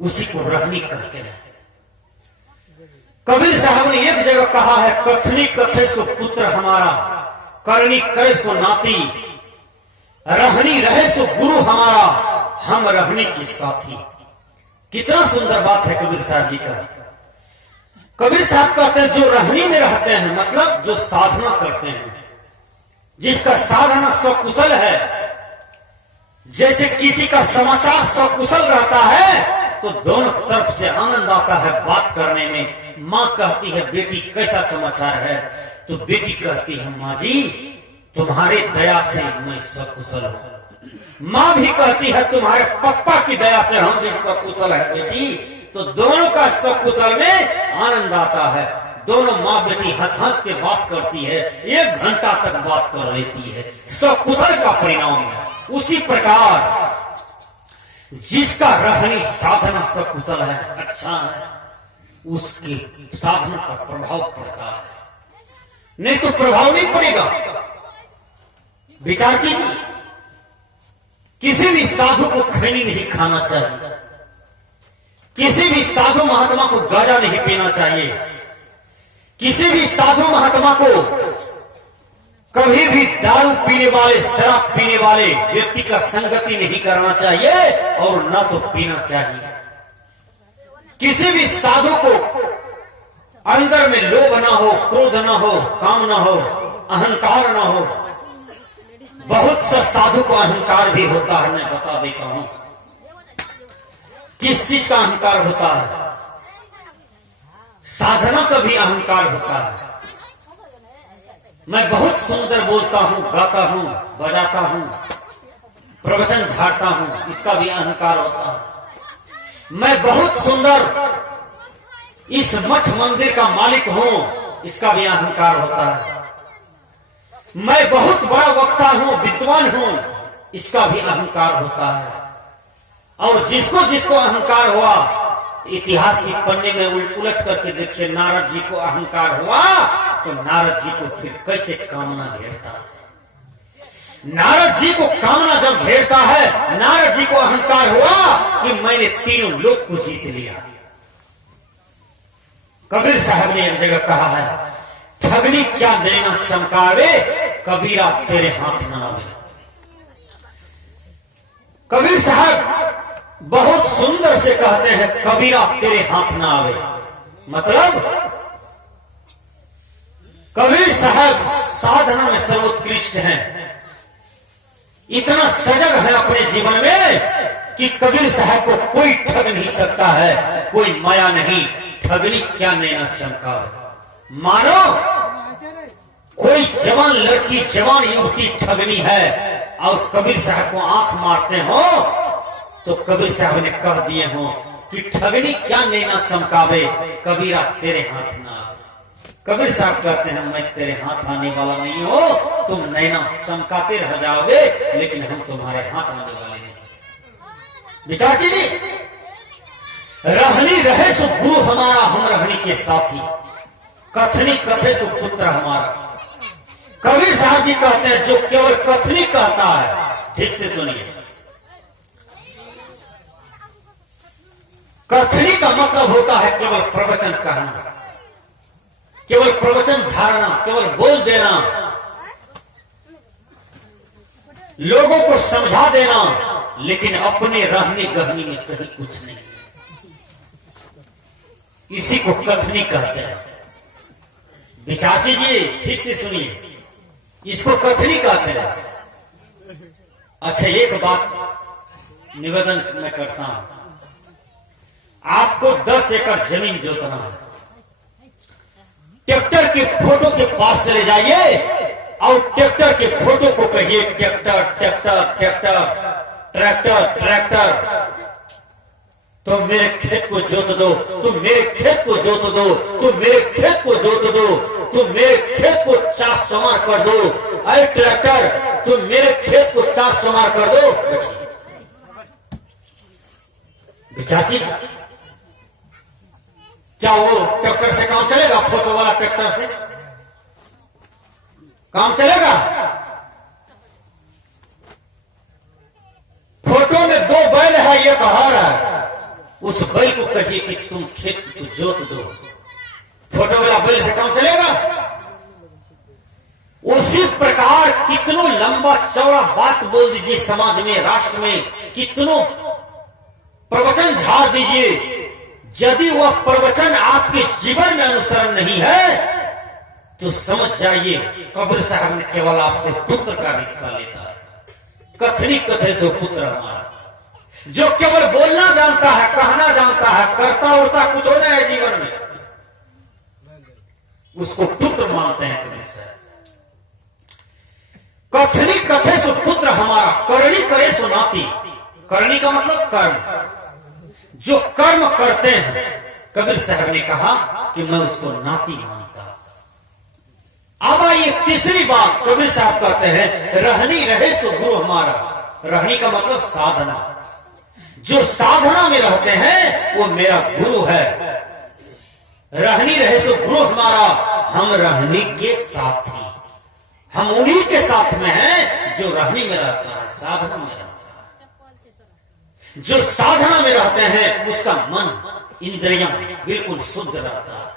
उसी को रहनी कहते हैं। कबीर साहब ने एक जगह कहा है, कथनी कथे सो पुत्र हमारा, करनी करे सो नाती, रहनी रहे सो गुरु हमारा, हम रहनी के साथी। कितना सुंदर बात है कबीर साहब जी का। कबीर साहब कहते हैं जो रहनी में रहते हैं, मतलब जो साधना करते हैं, जिसका साधना सकुशल है, जैसे किसी का समाचार सकुशल रहता है तो दोनों तरफ से आनंद आता है बात करने में। माँ कहती है बेटी कैसा समाचार है, तो बेटी कहती है माँ जी तुम्हारे दया से मैं सकुशल हूं। माँ भी कहती है तुम्हारे पप्पा की दया से हम भी सकुशल है बेटी। तो दोनों का सकुशल में आनंद आता है। दोनों माँ बेटी हंस हंस के बात करती है, 1 घंटा तक बात कर लेती है, सकुशल का परिणाम है। उसी प्रकार जिसका रहनी साधना सकुशल है, अच्छा है, उसकी साधना का प्रभाव पड़ता है, नहीं तो प्रभाव नहीं पड़ेगा। विचार कीजिए, किसी भी साधु को खैनी नहीं खाना चाहिए, किसी भी साधु महात्मा को गांजा नहीं पीना चाहिए, किसी भी साधु महात्मा को कभी भी दारू पीने वाले, शराब पीने वाले व्यक्ति का संगति नहीं करना चाहिए और न तो पीना चाहिए। किसी भी साधु को अंदर में लोभ ना हो, क्रोध ना हो, काम ना हो, अहंकार ना हो। बहुत सा साधु को अहंकार भी होता है, मैं बता देता हूं। किस चीज का अहंकार होता है? साधना का भी अहंकार होता है। मैं बहुत सुंदर बोलता हूं, गाता हूं, बजाता हूं, प्रवचन झाड़ता हूं, इसका भी अहंकार होता है। मैं बहुत सुंदर इस मठ मंदिर का मालिक हूं, इसका भी अहंकार होता है। मैं बहुत बड़ा वक्ता हूं, विद्वान हूं, इसका भी अहंकार होता है। और जिसको जिसको अहंकार हुआ, इतिहास के पन्ने में उलट करके देखिए, नारद जी को अहंकार हुआ तो नारद जी को फिर कैसे कामना घेरता है। नारद जी को कामना जब घेरता है, नारद जी को अहंकार हुआ कि मैंने तीनों लोक को जीत लिया। कबीर साहब ने एक जगह कहा है, ठगनी क्या नैना चमकावे, कबीरा तेरे हाथ ना आवे। कबीर साहब बहुत सुंदर से कहते हैं, कबीरा तेरे हाथ ना आवे। मतलब कबीर साहब साधना में सर्वोत्कृष्ट हैं, इतना सजग है अपने जीवन में कि कबीर साहब को कोई ठग नहीं सकता है, कोई माया नहीं। ठगनी क्या नैना चमकावे, मानो कोई जवान लड़की, जवान युवती ठगनी है और कबीर साहब को आंख मारते हो तो कबीर साहब ने कह दिए हो कि ठगनी क्या नैना चमकावे, कबीरा तेरे हाथ ना आवे। कबीर साहब कहते हैं मैं तेरे हाथ आने वाला नहीं हो, तुम नैना चमकाते रह जाओगे लेकिन हम तुम्हारे हाथ आने वाले नहीं। विचार कीजिए, रहनी रहे सो गुरु हमारा, हम रहनी के साथी, कथनी कथे सो पुत्र हमारा। कबीर साहब जी कहते हैं जो केवल कथनी कहता है, ठीक से सुनिए, कथनी का मतलब होता है केवल प्रवचन कहना, केवल प्रवचन झाड़ना, केवल बोल देना, लोगों को समझा देना, लेकिन अपने रहने गहनी में कहीं कुछ नहीं। इसी को कथनी कहते हैं। विचार कीजिए, ठीक से सुनिए, इसको कथनी कहते हैं। अच्छा, एक बात निवेदन मैं करता हूं, आपको 10 एकड़ जमीन जोतना है, ट्रैक्टर के फोटो के पास चले जाइए और ट्रैक्टर के फोटो को कहिए tractor tractor tractor tractor tractor, तो मेरे खेत को जोत दो, तुम मेरे खेत को जोत दो, तुम मेरे खेत को जोत दो, तुम मेरे खेत को चार समार कर दो, अरे ट्रैक्टर तुम मेरे खेत को चार समार कर दो। विचार कीजिए, क्या वो ट्रैक्टर से काम चलेगा? फोटो वाला ट्रैक्टर से काम चलेगा? फोटो में 2 बैल है, एक हर है, उस बैल को कहिए कि तुम खेत को जोत दो, फोटो वाला बैल से काम चलेगा? उसी प्रकार कितनों लंबा चौड़ा बात बोल दीजिए समाज में, राष्ट्र में, कितनों प्रवचन झाड़ दीजिए, यदि वह प्रवचन आपके जीवन में अनुसरण नहीं है तो समझ जाइए कबीर साहब ने केवल आपसे पुत्र का रिश्ता लेता है। कथनी कथे सो पुत्र हमारा, जो केवल बोलना जानता है, कहना जानता है, करता उड़ता कुछ होना है जीवन में, उसको पुत्र मानते हैं कबीर साहब। कथनी कथे सो पुत्र हमारा, करनी करे सो नाती। करनी का मतलब कर्म, जो कर्म करते हैं कबीर साहब ने कहा कि मैं उसको नाती मानता। अब आइए तीसरी बात, कबीर साहब कहते हैं रहनी रहे सो गुरु हमारा। रहनी का मतलब साधना, जो साधना में रहते हैं वो मेरा गुरु है। रहनी रहे सो गुरु हमारा, हम रहनी के साथी, हम उन्हीं के साथ में हैं जो रहनी में रहता है, साधना में रहता है। जो साधना में रहते हैं उसका मन, इंद्रियां बिल्कुल शुद्ध रहता है।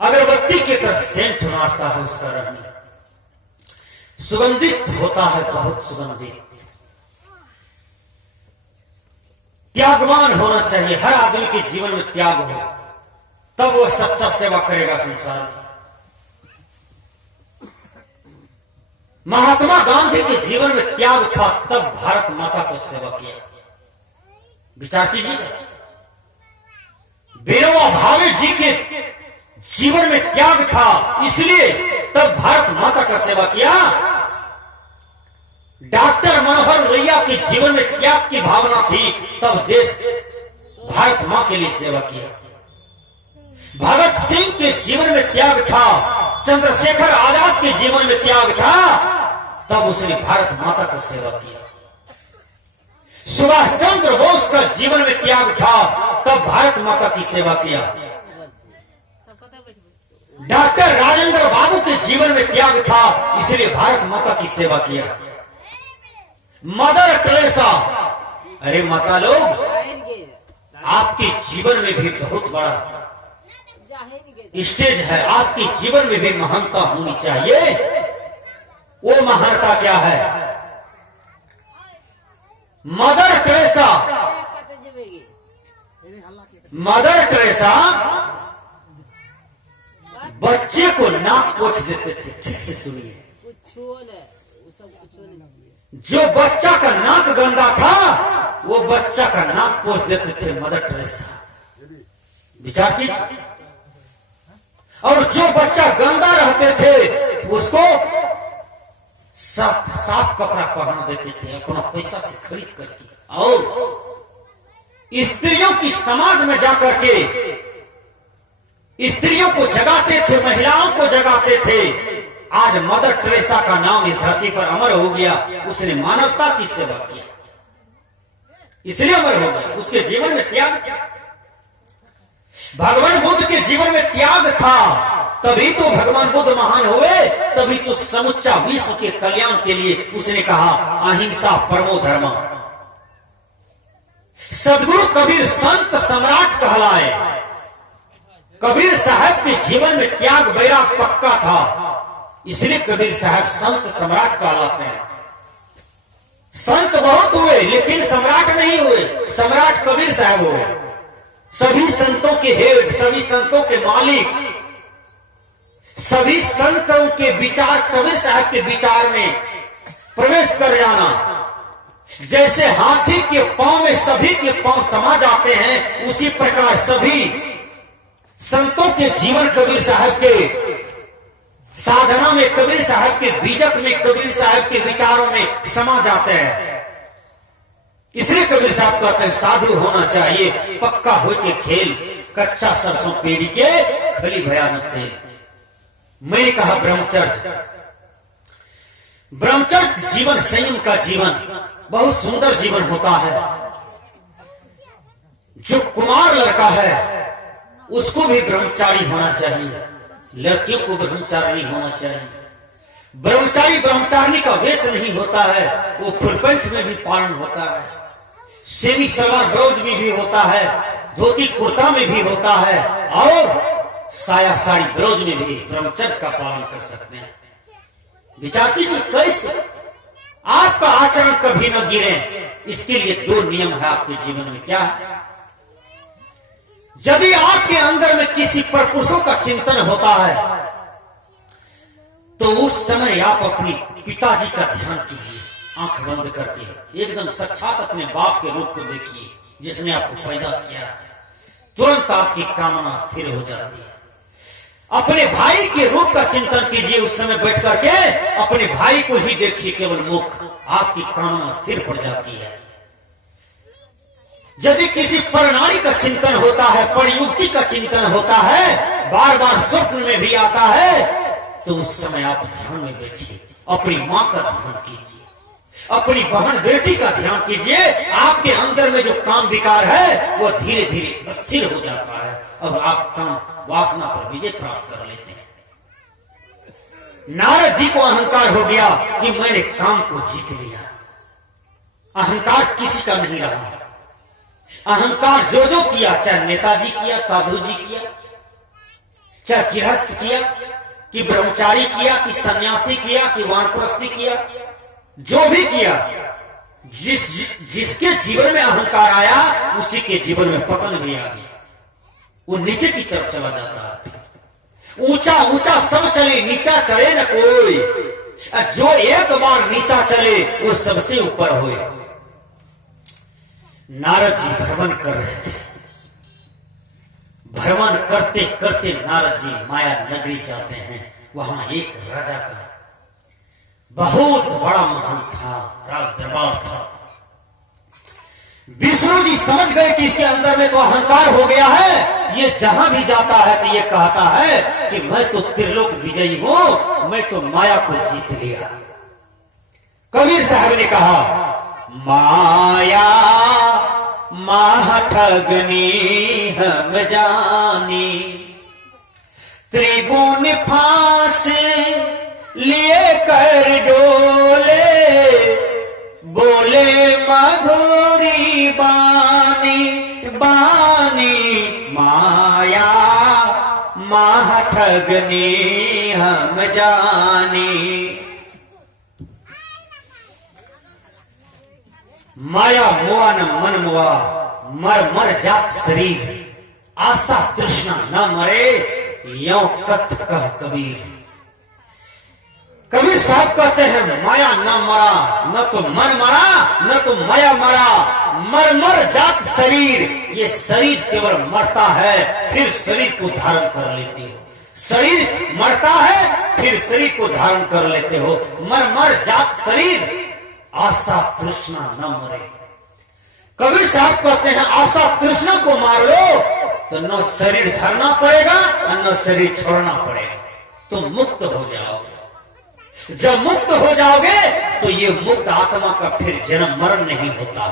अगरबत्ती की तरफ सेंट मारता है उसका रहनी, सुगंधित होता है, बहुत सुगंधित। त्यागवान होना चाहिए, हर आदमी के जीवन में त्याग हो, तब वो सच्चा सेवा करेगा संसार में। महात्मा गांधी के जीवन में त्याग था, तब भारत माता को सेवा किया। विचार कीजिए, विनोबा भावे जी के जीवन में त्याग था, इसलिए तब भारत माता का सेवा किया। डॉक्टर मनोहर लोहिया के जीवन में त्याग की भावना थी, तब देश भारत मां के लिए सेवा किया। भगत सिंह के जीवन में त्याग था, चंद्रशेखर आजाद के जीवन में त्याग था, तब उसने भारत माता का सेवा किया। सुभाष चंद्र बोस का जीवन में त्याग था, तब भारत माता की सेवा किया। डॉक्टर राजेंद्र बाबू के जीवन में त्याग था, इसलिए भारत माता की सेवा किया। मदर टेरेसा, अरे माता लोग, आपके जीवन में भी बहुत बड़ा स्टेज है, आपके जीवन में भी महानता होनी चाहिए। वो महानता क्या है? मदर टेरेसा, मदर टेरेसा बच्चे को नाक पोंछ देते थे। ठीक से सुनिए, जो बच्चा का नाक गंदा था वो बच्चा का नाक पोंछ देते थे मदर टेरेसा। विचार कीजिए। और जो बच्चा गंदा रहते थे उसको साफ साफ कपड़ा पहना देते थे, अपना पैसा से खरीद करके। और स्त्रियों की समाज में जाकर के स्त्रियों को जगाते थे, महिलाओं को जगाते थे। आज मदर टेरेसा का नाम इस धरती पर अमर हो गया। उसने मानवता की सेवा किया, इसलिए अमर हो गया। उसके जीवन में त्याग था। भगवान बुद्ध के जीवन में त्याग था, तभी तो भगवान बुद्ध महान हुए, तभी तो समुच्चा विश्व के कल्याण के लिए उसने कहा अहिंसा परमो धर्म। सदगुरु कबीर संत सम्राट कहलाए। कबीर साहब के जीवन में त्याग वैराग पक्का था, इसलिए कबीर साहब संत सम्राट कहलाते हैं। संत बहुत हुए लेकिन सम्राट नहीं हुए, सम्राट कबीर साहब हुए। सभी संतों के हेड, सभी संतों के मालिक, सभी संतों के विचार कबीर साहब के विचार में प्रवेश कर जाना। जैसे हाथी के पांव में सभी के पांव समा जाते हैं, उसी प्रकार सभी संतों के जीवन कबीर साहब के साधना में, कबीर साहब के बीजक में, कबीर साहब के विचारों में समा जाते हैं। इसलिए कबीर साहब कहते हैं साधु होना चाहिए पक्का हो के खेल, कच्चा सरसों पेड़ी के खली भयानक तेल। मैंने कहा ब्रह्मचर्य, ब्रह्मचर्य जीवन, संयम का जीवन बहुत सुंदर जीवन होता है। जो कुमार लड़का है उसको भी ब्रह्मचारी होना चाहिए, लड़कियों को ब्रह्मचारी होना चाहिए। ब्रह्मचारी ब्रह्मचारिणी का वेश नहीं होता है, वो फुलपंथ में भी पालन होता है। सेमी सलवार ब्लाउज में भी होता है, धोती कुर्ता में भी होता है, और साया साड़ी ब्लाउज में भी ब्रह्मचर्य का पालन कर सकते हैं। विचार कीजिए कैसे आपका आचरण कभी न गिरे। इसके लिए दो नियम है आपके जीवन में। क्या है? यदि आपके अंदर में किसी परपुरुषों का चिंतन होता है तो उस समय आप अपने पिताजी का ध्यान कीजिए, आंख बंद करके एकदम साक्षात अपने बाप के रूप को देखिए जिसने आपको पैदा किया। तुरंत आपकी कामना स्थिर हो जाती है। अपने भाई के रूप का चिंतन कीजिए, उस समय बैठ करके अपने भाई को ही देखिए, केवल मुख, आपकी कामना स्थिर पड़ जाती है। यदि किसी परनारी का चिंतन होता है, परयुक्ति का चिंतन होता है, बार बार स्वप्न में भी आता है, तो उस समय आप ध्यान में बैठिए, अपनी मां का ध्यान कीजिए, अपनी बहन बेटी का ध्यान कीजिए। आपके अंदर में जो काम विकार है वो धीरे धीरे स्थिर हो जाता है और आप काम वासना पर विजय प्राप्त कर लेते हैं। नारद जी को अहंकार हो गया कि मैंने काम को जीत लिया। अहंकार किसी का नहीं रहा। अहंकार जो जो किया, चाहे नेताजी किया, साधु जी किया, चाहे गृहस्थ किया, कि ब्रह्मचारी किया, कि सन्यासी किया, कि वानप्रस्थी किया, जो भी किया, जिसके जीवन में अहंकार आया उसी के जीवन में पतन भी आ गया। वो नीचे की तरफ चला जाता है। ऊंचा ऊंचा सब चले, नीचा चले न कोई। जो एक बार नीचा चले वो सबसे ऊपर हुए। नारद जी भ्रमण कर रहे थे। भ्रमण करते करते नारद जी माया नगरी जाते हैं। वहां एक राजा का बहुत बड़ा महल था, राज दरबार था। विष्णु जी समझ गए कि इसके अंदर में तो अहंकार हो गया है। ये जहां भी जाता है तो ये कहता है कि मैं तो त्रिलोक विजयी हूं, मैं तो माया को जीत लिया। कबीर साहब ने कहा, माया माह ठगनी हम जानी, त्रिगुण फांस लिए कर डोले, बोले मधुरी बानी बानी, माया माह ठगनी हम जानी। माया मुआ न मन मुआ, मर मर जात शरीर, आशा तृष्णा न मरे, यो कथ कह कबीर। कबीर साहब कहते हैं, माया न मरा, न तो मन मरा, न तो माया मरा, मर मर जात शरीर। ये शरीर केवल मरता है, फिर शरीर को धारण कर लेते हो। शरीर मरता है, फिर शरीर को धारण कर लेते हो। मर मर जात शरीर, आशा तृष्णा न मरे। कबीर साहब कहते हैं, आशा तृष्णा को मार लो तो न शरीर धरना पड़ेगा और न शरीर छोड़ना पड़ेगा, तो मुक्त हो जाओगे। जब मुक्त हो जाओगे तो ये मुक्त आत्मा का फिर जन्म मरण नहीं होता।